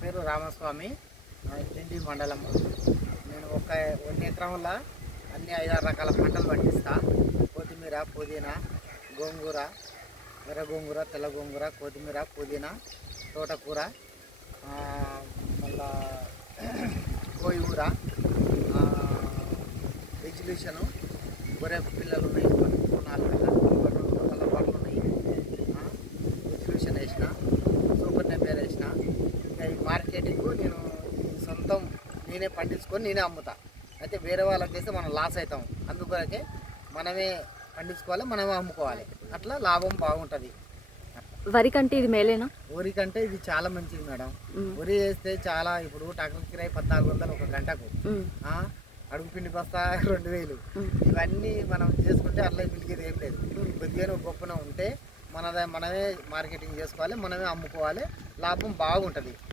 పేరు రామస్వామి, ఇంటి మండలము. నేను 1 ఎకరంలో అన్ని 5-6 రకాల పంటలు పండిస్తా. కొత్తిమీర, పుదీనా, గోంగూర, ఎర్ర గోంగూర, తెల్ల గోంగూర, కొత్తిమీర, పుదీనా, తోటకూర, మళ్ళా కోయిగూర, వెజిల్యూషను, గొర్రె పిల్లలు ఉన్నాయి, 4 పిల్లల పళ్ళు ఉన్నాయి. వెజిల్యూషన్ వేసిన, సూపర్ నెపేర్ వేసిన. ఇంకా ఈ మార్కెటింగ్ నేను సొంతం నేనే పండించుకొని నేనే అమ్ముతా. అయితే వేరే వాళ్ళకి వేస్తే మనం లాస్ అవుతాం. అందుకొరకే మనమే పండించుకోవాలి, మనమే అమ్ముకోవాలి. అట్లా లాభం బాగుంటుంది. వరి కంటే ఇది మేలేనా? వరి కంటే ఇది చాలా మంచిది మేడం. వరి వేస్తే చాలా, ఇప్పుడు ట్రాక్టర్ కిరాయి 1400 ఒక గంటకు, అడుగు పిండి బస్తా 2000. ఇవన్నీ మనం చేసుకుంటే అట్లా మిలిగేది ఏం లేదు. కొద్దిగా గొప్పన ఉంటే మనమే మార్కెటింగ్ చేసుకోవాలి, మనమే అమ్ముకోవాలి. లాభం బాగుంటుంది.